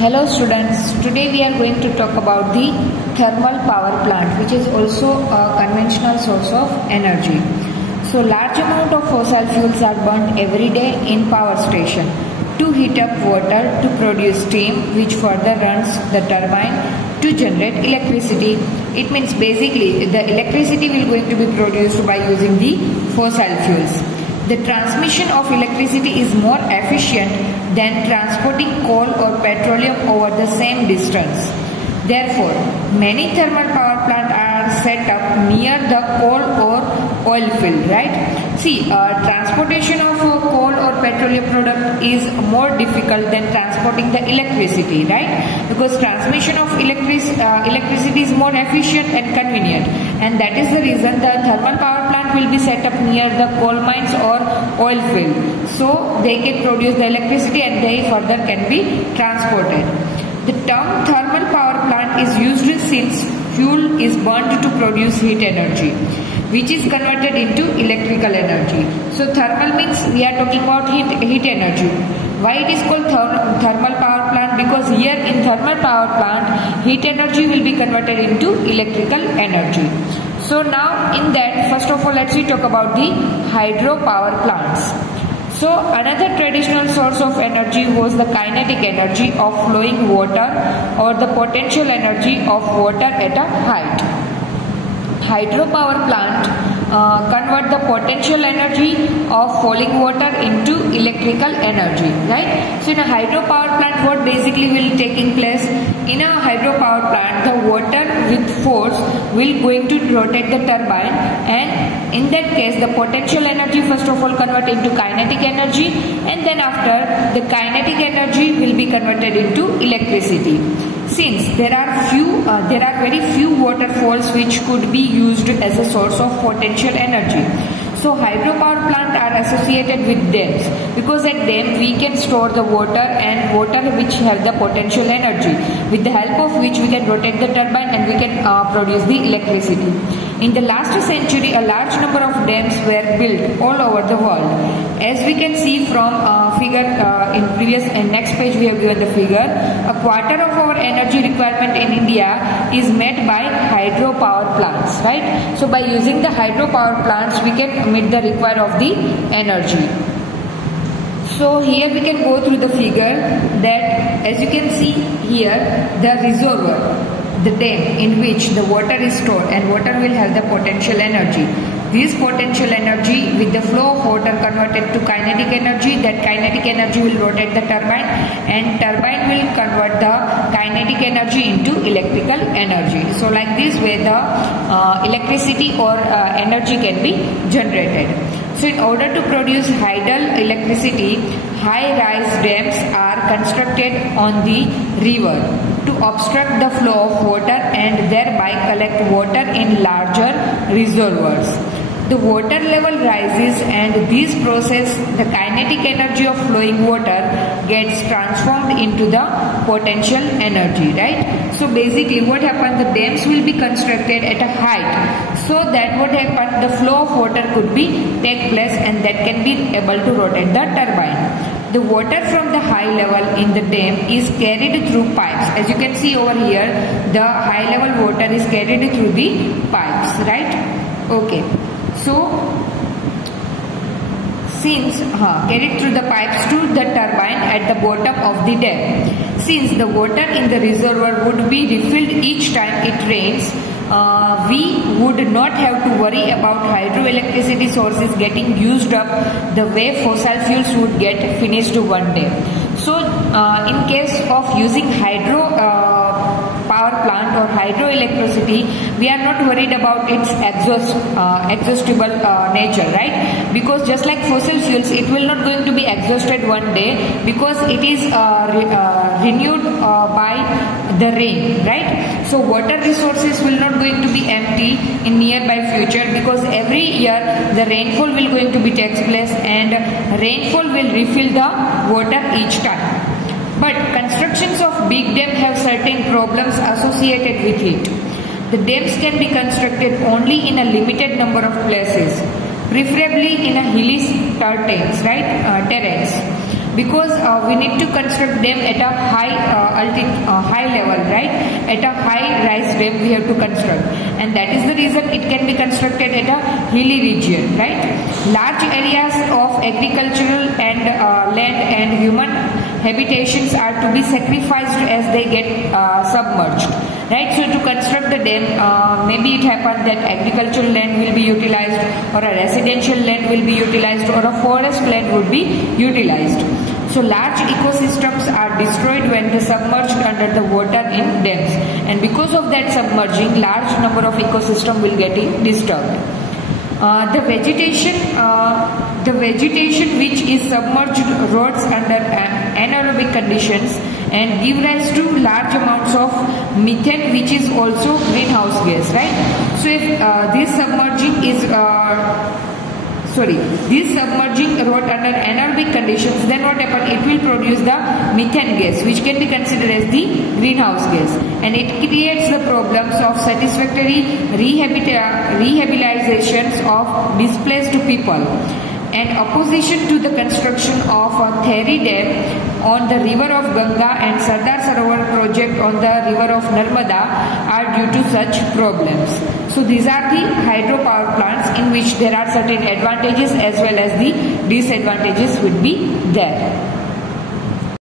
Hello students, today we are going to talk about the thermal power plant, which is also a conventional source of energy. So large amount of fossil fuels are burnt every day in power station to heat up water to produce steam, which further runs the turbine to generate electricity. It means basically the electricity will going to be produced by using the fossil fuels. The transmission of electricity is more efficient than transporting coal or petroleum over the same distance. Therefore, many thermal power plants are set up near the coal or oil field, right? See, transportation of coal or petroleum product is more difficult than transporting the electricity, right? Because transmission of electricity is more efficient and convenient, and that is the reason the thermal power plant will be set up near the coal mines or oil field, so they can produce the electricity and they further can be transported. The term thermal power plant is used since fuel is burnt to produce heat energy, which is converted into electrical energy. So thermal means we are talking about heat energy. Why it is called thermal power plant? Because here in thermal power plant, heat energy will be converted into electrical energy. So now in that, first of all, let's talk about the hydropower plants. So another traditional source of energy was the kinetic energy of flowing water or the potential energy of water at a height. Hydropower plant convert the potential energy of falling water into electrical energy, right? So in a hydropower plant, what basically will taking place? In a hydropower plant, the water with force will going to rotate the turbine, and in that case the potential energy first of all convert into kinetic energy, and then after the kinetic energy will be converted into electricity. Since there are very few waterfalls which could be used as a source of potential energy, so hydropower plants are associated with dams, because at dam we can store the water, and water which have the potential energy, with the help of which we can rotate the turbine and we can produce the electricity. In the last century, a large number of dams were built all over the world. As we can see from figure in next page we have given the figure, a quarter of our energy requirement in India is met by hydropower plants, right? So by using the hydropower plants we can meet the requirement of the energy. So here we can go through the figure that, as you can see here, the reservoir, the dam in which the water is stored, and water will have the potential energy. This potential energy with the flow of water converted to kinetic energy, that kinetic energy will rotate the turbine, and turbine will convert the kinetic energy into electrical energy. So like this way the electricity or energy can be generated. So in order to produce hydel electricity, high-rise dams are constructed on the river to obstruct the flow of water and thereby collect water in larger reservoirs. The water level rises, and this process, the kinetic energy of flowing water gets transformed into the potential energy, right? So basically what happens, the dams will be constructed at a height, so that what happens, the flow of water could be take place, and that can be able to rotate the turbine. The water from the high level in the dam is carried through pipes. As you can see over here, the high level water is carried through the pipes, right? Okay. So since carried through the pipes to the turbine at the bottom of the dam. Since the water in the reservoir would be refilled each time it rains, we would not have to worry about hydroelectricity sources getting used up the way fossil fuels would get finished one day. So in case of using hydro power plant or hydroelectricity, we are not worried about its exhaustible nature, right? Because just like fossil fuels, it will not going to be exhausted one day, because it is renewed by the rain, right? So water resources will not going to be empty in nearby future, because every year the rainfall will going to be takes place, and rainfall will refill the water each time. But constructions of big dams have certain problems associated with it. The dams can be constructed only in a limited number of places, preferably in a hilly terrains, right? Terrains. because we need to construct them at a high level, right? At a high rise depth we have to construct, and that is the reason it can be constructed at a hilly region, right? Large areas of agricultural and land and human habitations are to be sacrificed as they get submerged, right? So to construct the dam, maybe it happened that agricultural land will be utilized, or a residential land will be utilized, or a forest land would be utilized. So large ecosystems are destroyed when they submerged under the water in dams, and because of that submerging, large number of ecosystem will get disturbed. The vegetation which is submerged rots under anaerobic conditions and give rise to large amounts of methane, which is also greenhouse gas, right? So if this submerging rot under anaerobic conditions, then what happens? It will produce the methane gas, which can be considered as the greenhouse gas, and it creates the problems of satisfactory rehabilitations of displaced people. And opposition to the construction of a Theri Dam on the river of Ganga and Sardar Sarovar project on the river of Narmada are due to such problems. So these are the hydropower plants in which there are certain advantages as well as the disadvantages would be there.